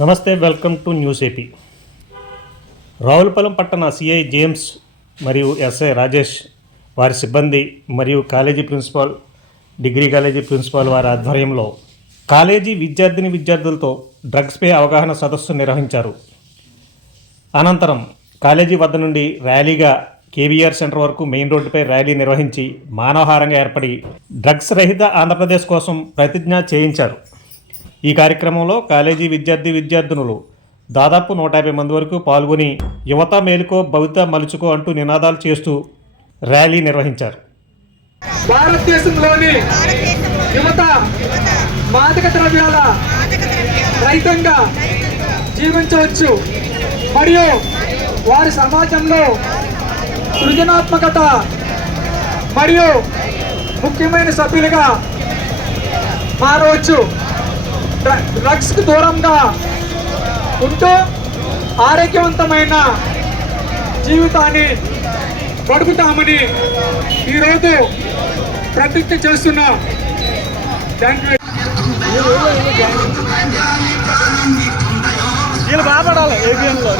నమస్తే welcome to news AP. Ravulapalem పట్టణ CI James మరియు ఎస్ఐ రాజేష్ వారి సిబ్బంది మరియు college principal degree college principal వారి ఆధ్వర్యంలో కాలేజీ విద్యార్థిని విద్యార్థులతో డ్రగ్స్పై అవగాహన సదస్సు నిర్వహించారు. అనంతరం కాలేజీ వద్ద నుండి ర్యాలీగా కేవీఆర్ సెంటర్ వరకు మెయిన్ రోడ్డుపై ర్యాలీ నిర్వహించి మానవహారంగా ఏర్పడి డ్రగ్స్ రహిత ఆంధ్రప్రదేశ్ కోసం ప్రతిజ్ఞ చేయించారు. ఈ కార్యక్రమంలో కాలేజీ విద్యార్థి విద్యార్థినులు దాదాపు నూట యాభై మంది వరకు పాల్గొని యువత మేలుకో భవిత మలుచుకో అంటూ నినాదాలు చేస్తూ ర్యాలీ నిర్వహించారు. భారతదేశంలోని యువత మాదక ద్రవ్యాల రైతంగా జీవించవచ్చు. మరియు వారి సమాజంలో సృజనాత్మకత మరియు ముఖ్యమైన సభ్యులుగా మారవచ్చు. డ్రగ్స్కి దూరంగా ఉంటూ ఆరోగ్యవంతమైన జీవితాన్ని గడుపుతామని ఈరోజు ప్రతిజ్ఞ చేస్తున్నా. Thank you. వీళ్ళు బాధపడాలి ఏబిఎంలో